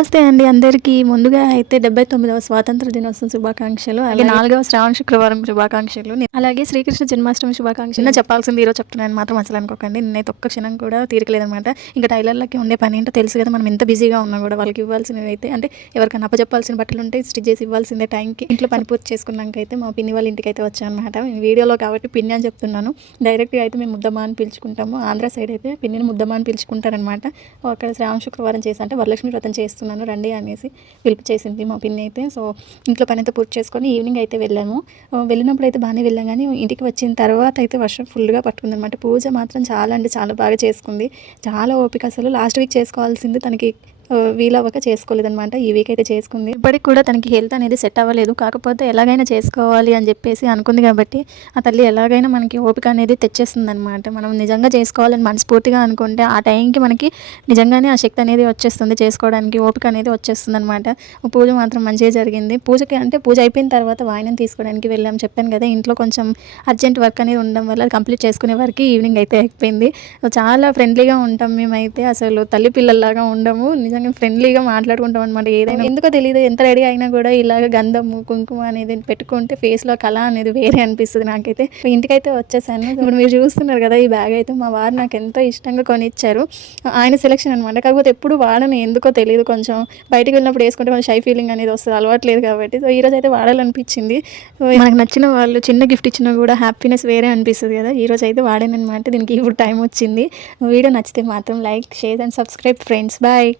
నమస్తే అండి అందరికీ. ముందుగా అయితే 79వ స్వాతంత్ర దినోత్సవం శుభాకాంక్షలు, అలాగే 4వ శ్రావణ శుక్రవారం శుభాకాంక్షలు, అలాగే శ్రీకృష్ణ జన్మాష్టమి శుభాకాంక్షలు. నిన్న చెప్పాల్సింది ఈరోజు చెప్తున్నాను మాత్రం అసలు అనుకోకండి. నిన్నైతే ఒక్క క్షణం కూడా తీరకలేదనమాట. ఇంకా టైలర్లకి ఉండే పని ఏంటో తెలుసు కదా, మనం ఎంత బిజీగా ఉన్నా కూడా వాళ్ళకి ఇవ్వాల్సినవి అయితే అంటే ఎవరికైనా అప్పచెప్పాల్సిన బట్టలు ఉంటే స్టిచ్ చేసి ఇవ్వాల్సిందే టైంకి. ఇంట్లో పని పూర్తి చేసుకున్నాక అయితే మా పిన్ని వాళ్ళ ఇంటికి అయితే వచ్చానమాట. వీడియోలో కాబట్టి పిన్ని అని చెప్తున్నాను, డైరెక్ట్గా అయితే మేము ముద్దమ్మ అని పిలుచుకుంటాము. ఆంధ్ర సైడ్ అయితే పిన్నిని ముద్దమ్మ అని పిలుచుకుంటారనమాట. అక్కడ శ్రావణ శుక్రవారం చేసి అంటే వరలక్ష్మి వ్రతం చేస్తున్నాను రండి అనేసి పిలుపు చేసింది మా పిన్ని అయితే. సో ఇంట్లో పని అయితే పూర్తి చేసుకొని ఈవినింగ్ అయితే వెళ్ళాము. వెళ్ళినప్పుడు అయితే బాగానే వెళ్ళాం, కానీ ఇంటికి వచ్చిన తర్వాత అయితే వర్షం ఫుల్గా పట్టుకుంది అనమాట. పూజ మాత్రం చాలా అంటే చాలా బాగా చేసుకుంది. చాలా ఓపిక, అసలు లాస్ట్ వీక్ చేసుకోవాల్సింది తనకి వీలవ్వక చేసుకోలేదనమాట. ఈ వీక్ అయితే చేసుకుంది. ఇప్పటికి కూడా తనకి హెల్త్ అనేది సెట్ అవ్వలేదు, కాకపోతే ఎలాగైనా చేసుకోవాలి అని చెప్పేసి అనుకుంది కాబట్టి ఆ తల్లి ఎలాగైనా మనకి ఓపిక అనేది తెచ్చేస్తుంది అనమాట. మనం నిజంగా చేసుకోవాలని మనస్ఫూర్తిగా అనుకుంటే ఆ టైంకి మనకి నిజంగానే ఆ శక్తి అనేది వచ్చేస్తుంది, చేసుకోవడానికి ఓపిక అనేది వచ్చేస్తుంది అనమాట. పూజ మాత్రం మంచిగా జరిగింది. పూజ అయిపోయిన తర్వాత వాయినం తీసుకోవడానికి వెళ్ళాం. చెప్పాను కదా, ఇంట్లో కొంచెం అర్జెంట్ వర్క్ అనేది ఉండడం వల్ల కంప్లీట్ చేసుకునే వరకు ఈవినింగ్ అయితే అయిపోయింది. చాలా ఫ్రెండ్లీగా ఉంటాం మేమైతే, అసలు తల్లి పిల్లల్లాగా ఉండము, నిజంగా ఫ్రెండ్లీగా మాట్లాడుకుంటాం అనమాట. ఏదైనా ఎందుకో తెలియదు, ఎంత రెడీ అయినా కూడా ఇలాగ గంధము కుంకుమ అనేది పెట్టుకుంటే ఫేస్లో కళ అనేది వేరే అనిపిస్తుంది నాకైతే. ఇంటికైతే వచ్చేసాను. ఇప్పుడు మీరు చూస్తున్నారు కదా, ఈ బ్యాగ్ అయితే మా వారు నాకు ఎంతో ఇష్టంగా కొనిచ్చారు. ఆయన సెలెక్షన్ అనమాట. కాకపోతే ఎప్పుడు వాడని, ఎందుకో తెలియదు, కొంచెం బయటికి వెళ్ళినప్పుడు వేసుకుంటే కొంచెం షై ఫీలింగ్ అనేది వస్తుంది, అలవాట్లేదు కాబట్టి. సో ఈరోజు అయితే వాడాలనిపించింది. మనకు నచ్చిన వాళ్ళు చిన్న గిఫ్ట్ ఇచ్చినా కూడా హ్యాపీనెస్ వేరే అనిపిస్తుంది కదా. ఈరోజు అయితే వాడానమాట. దీనికి ఇప్పుడు టైం వచ్చింది. వీడియో నచ్చితే మాత్రం like, share and subscribe friends. Bye.